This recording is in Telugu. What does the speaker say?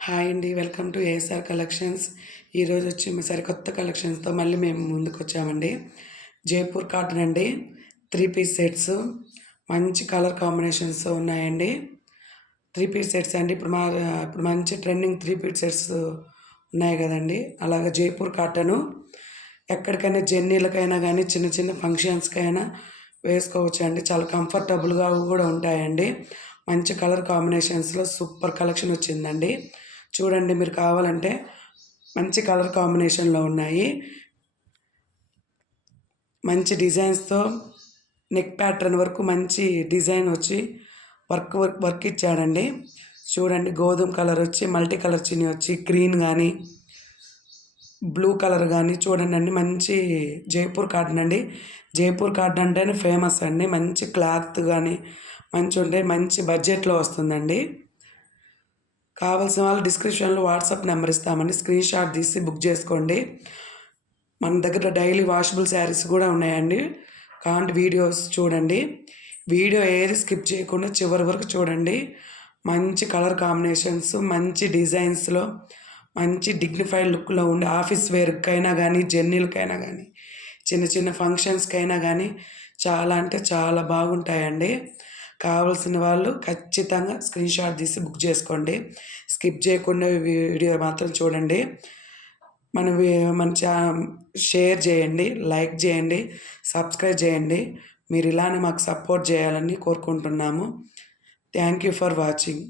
హాయ్ అండి. Welcome to ASR collections. ఈరోజు వచ్చి సరికొత్త కలెక్షన్స్‌తో మళ్ళీ మేము ముందుకొచ్చామండి. జైపూర్ కాటన్ అండి. 3 పీస్ సెట్స్ మంచి కలర్ కాంబినేషన్స్‌తో ఉన్నాయండి. 3 పీస్ సెట్స్ అండి. ఇప్పుడు మంచి ట్రెండింగ్ 3 పీస్ సెట్స్ ఉన్నాయి గదండీ! అలాగా జైపూర్ కాటను ఎక్కడికైనా జర్నీలకైనా గానీ, చిన్న చిన్న ఫంక్షన్స్‌కైనా వేసుకోవచ్చండి. చాలా కంఫర్టబుల్‌గా గూడా ఉంటాయండి. మంచి కలర్ కాంబినేషన్స్‌లో సూపర్ కలెక్షన్ వచ్చిందండి. చూడండి, మీరు కావాలంటే మంచి కలర్ కాంబినేషన్‌లో ఉన్నాయి. మంచి డిజైన్స్‌తో నెక్ ప్యాటర్న్ వరకు మంచి డిజైన్ వచ్చి వర్క్ ఇచ్చాడండి. చూడండి, గోధుమ కలర్ వచ్చి మల్టీ కలర్ చున్నీ వచ్చి గ్రీన్ గానీ, బ్లూ కలర్ గానీ చూడండండి. మంచి జైపూర్ కాటన్ అండి. జైపూర్ కాటన్ అంటేనే ఫేమస్ అండి. మంచి క్లాత్ గానీ మంచిగుంటాయి. మంచి బడ్జెట్‌లో వస్తుందండి. కావాల్సిన వాళ్ళు డిస్క్రిప్షన్‌లో వాట్సాప్ నెంబర్ ఇస్తామండి. స్క్రీన్‌షాట్ తీసి బుక్ చేసుకోండి. మన దగ్గర డైలీ వాషబుల్ శారీస్ కూడా ఉన్నాయండి. కావాలంటే వీడియోస్ చూడండి. వీడియో ఏది స్కిప్ చేయకుండా చివరి వరకు చూడండి. మంచి కలర్ కాంబినేషన్స్, మంచి డిజైన్స్‌లో, మంచి డిగ్నిఫైడ్ లుక్‌లో ఉండే ఆఫీస్ వేర్‌కైనా గానీ, జర్నీలకైనా గానీ, చిన్న చిన్న ఫంక్షన్స్‌కైనా గానీ చాలా అంటే చాలా బాగుంటాయండి. కావాల్సిన వాళ్ళు ఖచ్చితంగా స్క్రీన్‌షాట్ తీసి బుక్ చేసుకోండి. స్కిప్ చేయకుండా వీడియో మాత్రం చూడండి. మన వి మన ఛా షేర్ చేయండి, లైక్ చేయండి, సబ్స్క్రైబ్ చేయండి. మీరు ఇలానే మాకు సపోర్ట్ చేయాలని కోరుకుంటున్నాము. Thank you for watching.